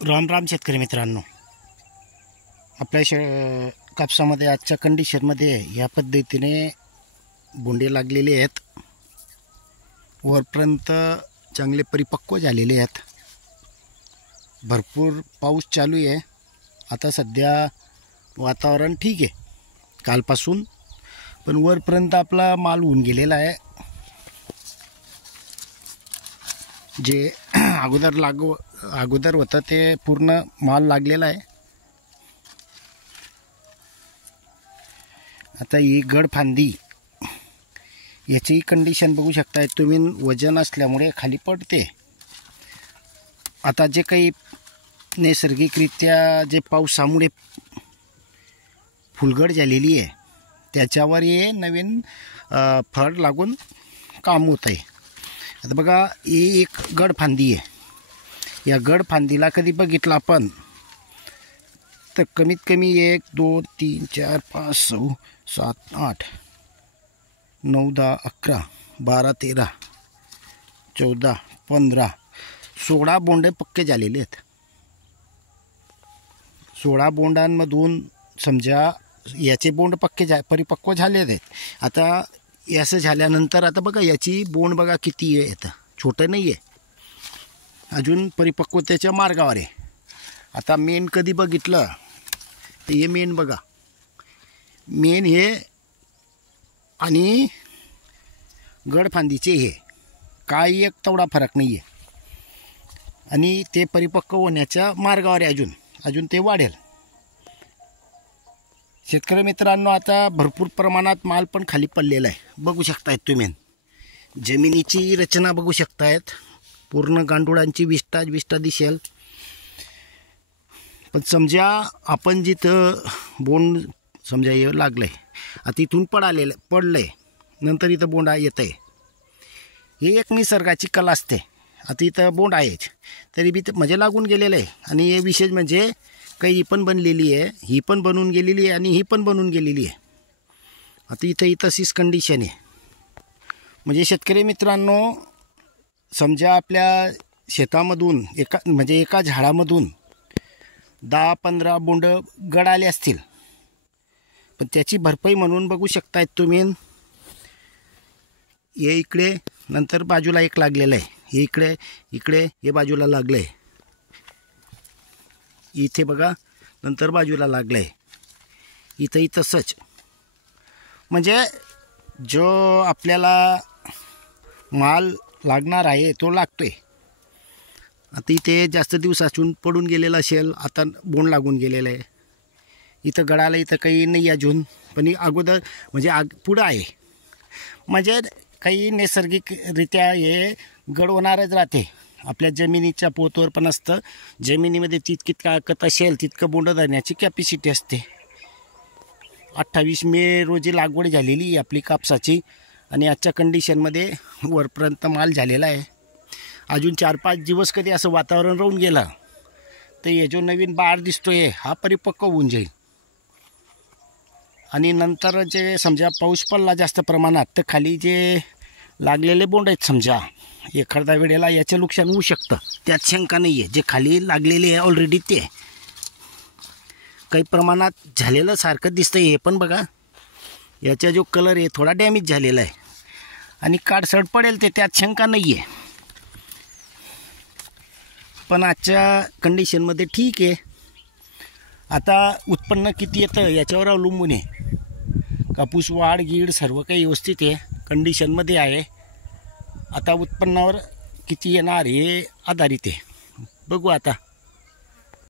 राम राम शेतकरी मित्रांनो, आपल्या कापसामध्ये आजच्या कंडिशनमध्ये या पद्धतीने बोंडे लागलेले आहेत. वरपर्यंत चांगले परिपक्व झालेले आहेत. भरपूर पाऊस चालू आहे. आता सध्या वातावरण ठीक आहे कालपासून, पण वरपर्यंत आपला माल होऊन गेलेला आहे. जे अगोदर होतं ते पूर्ण माल लागलेला आहे. आता ही गडफांदी याची कंडिशन बघू शकताय तुम्ही. वजन असल्यामुळे खाली पडते. आता जे काही नैसर्गिकरित्या जे पावसामुळे फुलगड झालेली आहे त्याच्यावर हे नवीन फळ लागून काम होत आहे. आता बघा, ही एक गडफांदी आहे. या गडफांदीला कधी बघितलं आपण तर कमीत कमी 1 2 3 4 5 6 7 8 9 10 11 12 13 14 15 16 बोंडे पक्के झालेले आहेत. 16 बोंडांमधून समजा याचे बोंड पक्के परिपक्व झालेले आहेत. आता याचं झाल्यानंतर आता बघा याची बोंड बघा किती आहे. आता छोटं नाही आहे, अजून परिपक्वतेच्या मार्गावर आहे. आता मेन कधी बघितलं तर हे मेन बघा, मेन हे आणि गडफांदीचे हे काही एक तेवढा फरक नाही आहे. आणि ते परिपक्व होण्याच्या मार्गावर आहे. अजून ते वाढेल. शेतकरी मित्रांनो, आता भरपूर प्रमाणात माल पण खाली पडलेला आहे. बघू शकतायत तुम्ही, जमिनीची रचना बघू शकतायत. पूर्ण गांडुळांची विष्ठा दिसेल. पण समजा आपण जिथं बोंड समजा हे लागलं आहे, आता इथून पडलं आहे, नंतर इथं बोंड येतं आहे. हे एक निसर्गाची कला असते. आता इथं बोंड आहेच तरी बी म्हणजे लागून गेलेलं आहे. आणि हे विशेष म्हणजे काही ही पण बनलेली आहे, ही पण बनवून गेलेली आहे आणि ही पण बनवून गेलेली आहे. आता इथं तशीच कंडिशन आहे. म्हणजे शेतकरी मित्रांनो, समजा आपल्या शेतामधून एका झाडामधून 10-15 बोंड गळाले असतील, पण त्याची भरपाई म्हणून बघू शकतायत तुम्ही. हे इकडे नंतर बाजूला एक लागलेलं आहे. हे इकडे हे बाजूला लागलं आहे. इथे बघा नंतर बाजूला लागलं आहे. इथंही तसंच. म्हणजे जो आपल्याला माल लागणार आहे तो लागतोय. आता इथे जास्त दिवसातून पडून गेलेला असेल, आता बोंड लागून गेलेलं आहे. इथं गळाला इथं काही नाही अजून, पण अगोदर म्हणजे पुढं आहे. म्हणजे काही नैसर्गिकरित्या हे गड होणारच राहते. आपल्या जमिनीच्या पोतवर पण असतं. जमिनीमध्ये जितकी ताकद असेल तितकं बोंड धरण्याची कॅपॅसिटी असते. 28 मे रोजी लागवड झालेली आपली कापसाची आणि आजच्या कंडिशनमध्ये वरपर्यंत माल झालेला आहे. अजून 4-5 दिवस कधी असं वातावरण राहून गेलं तर हे जो नवीन बार दिसतोय हा परिपक्व होऊन जाईल. आणि नंतर जे समजा पाऊस पडला जास्त प्रमाणात तर खाली जे लागलेले बोंड आहेत समजा एखाद्या वेळेला याचं नुकसान होऊ शकतं, त्यात शंका नाही आहे. जे खाली लागलेले आहे ऑलरेडी ते काही प्रमाणात झालेलं सारखं दिसतं. हे पण बघा, याचा जो कलर आहे थोडा डॅमेज झालेला आहे आणि काडसड पडेल ते, त्यात शंका नाही आहे. पण आजच्या कंडिशनमध्ये ठीक आहे. आता उत्पन्न किती येतं याच्यावर अवलंबून आहे. कापूस वाढ गीड सर्व काही व्यवस्थित आहे, कंडिशनमध्ये आहे. आता उत्पन्नावर किती येणार हे आधारित आहे. बघू आता.